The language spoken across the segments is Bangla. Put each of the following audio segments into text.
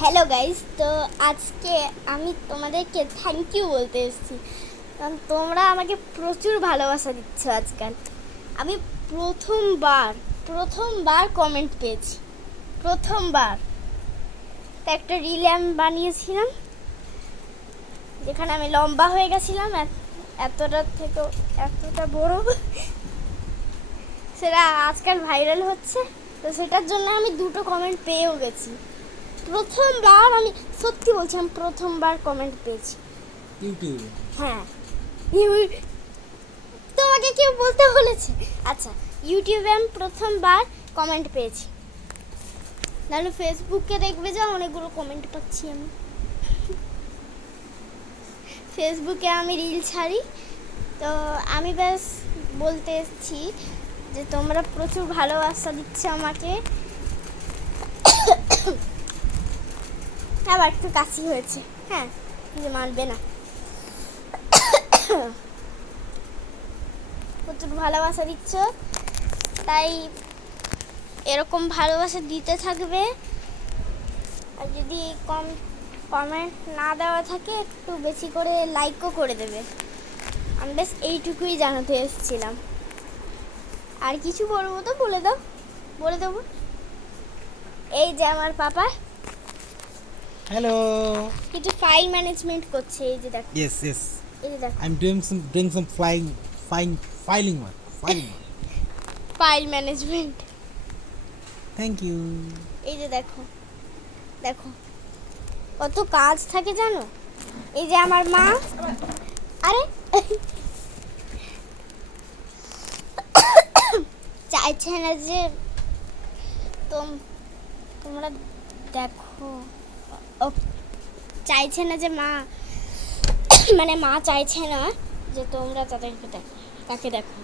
হ্যালো গাইস, তো আজকে আমি তোমাদেরকে থ্যাংক ইউ বলতে এসেছি, কারণ তোমরা আমাকে প্রচুর ভালোবাসা দিচ্ছ আজকাল। আমি প্রথমবার কমেন্ট পেয়েছি, প্রথমবার। তা একটা রিলে আমি বানিয়েছিলাম যেখানে আমি লম্বা হয়ে গেছিলাম, এতটা থেকে এতটা বড়। সেটা আজকাল ভাইরাল হচ্ছে, তো সেটার জন্য আমি 2টো কমেন্ট পেয়েও গেছি। প্রথমবার, আমি সত্যি বলছি, আমি প্রথমবার কমেন্ট পেয়েছি ইউটিউবে। হ্যাঁ, তোমাকে কেউ বলতে বলেছে? আচ্ছা, ইউটিউবে আমি প্রথমবার কমেন্ট পেয়েছি। নাহলে ফেসবুকে দেখবে যে অনেকগুলো কমেন্ট পাচ্ছি আমি। ফেসবুকে আমি রিল ছাড়ি, তো আমি ব্যাস বলতে এসেছি যে তোমরা প্রচুর ভালোবাসা দিচ্ছ আমাকে। আবার একটু কাশি হয়েছে, হ্যাঁ, যে মানবে না। প্রচুর ভালোবাসা দিচ্ছ, তাই এরকম ভালোবাসা দিতে থাকবে। আর যদি কমেন্ট না দেওয়া থাকে, একটু বেশি করে লাইকও করে দেবে। আমি বেশ এইটুকুই জানাতে এসেছিলাম। আর কিছু বলবো তো বলে দেবো। এই যে আমার পাপা হ্যালো। কিছু ফাইল ম্যানেজমেন্ট করছে, এই যে দেখো। Yes. এই যে দেখো, I'm doing some filing work. File management. Thank you. এই যে দেখো কত কাজ থাকে জানো। এই যে আমার মা, আরে চাইছে না যে তোমরা দেখো, চাইছে না যে মা, মানে মা চাইছে না যে তোমরা তাকে দেখো।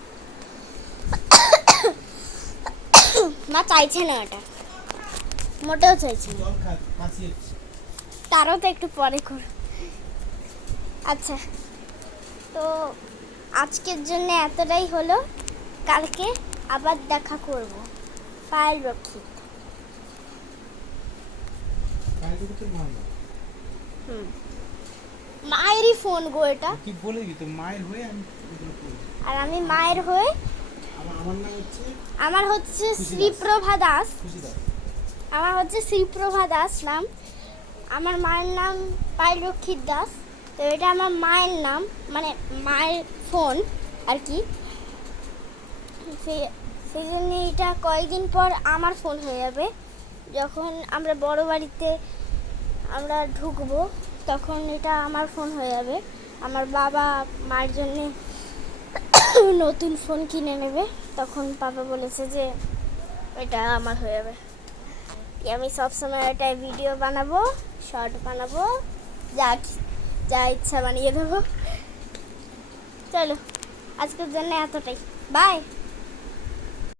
মা চাইছে না, এটা মোটেও চাইছে না। তারও তো একটু পরে করো। আচ্ছা, তো আজকের জন্য এতটাই হলো। কালকে আবার দেখা করব। পায়েল রক্ষিত। মায়েরই ফোন গো এটা। কি বলবি তো, মায়ের হয়ে আমি আর আমি মায়ের হয়ে, আমার নাম হচ্ছে আমার হচ্ছে শ্রীপ্রভা দাস। আমার হচ্ছে শ্রীপ্রভা দাস নাম। আমার মায়ের নাম পায়েল রক্ষিত দাস। তো এটা আমার মায়ের নাম, মানে মায়ের ফোন আর কি। সেই জন্য এটা কয়েকদিন পর আমার ফোন হয়ে যাবে। যখন আমরা বড় বাড়িতে আমরা ঢুকবো, তখন এটা আমার ফোন হয়ে যাবে। আমার বাবা মার জন্যে নতুন ফোন কিনে নেবে, তখন বাবা বলেছে যে এটা আমার হয়ে যাবে। আমি সবসময় এটা ভিডিও বানাবো, শর্ট বানাবো, যা ইচ্ছা বানিয়ে দেবো। চলো, আজকের জন্য এতটাই। বাই।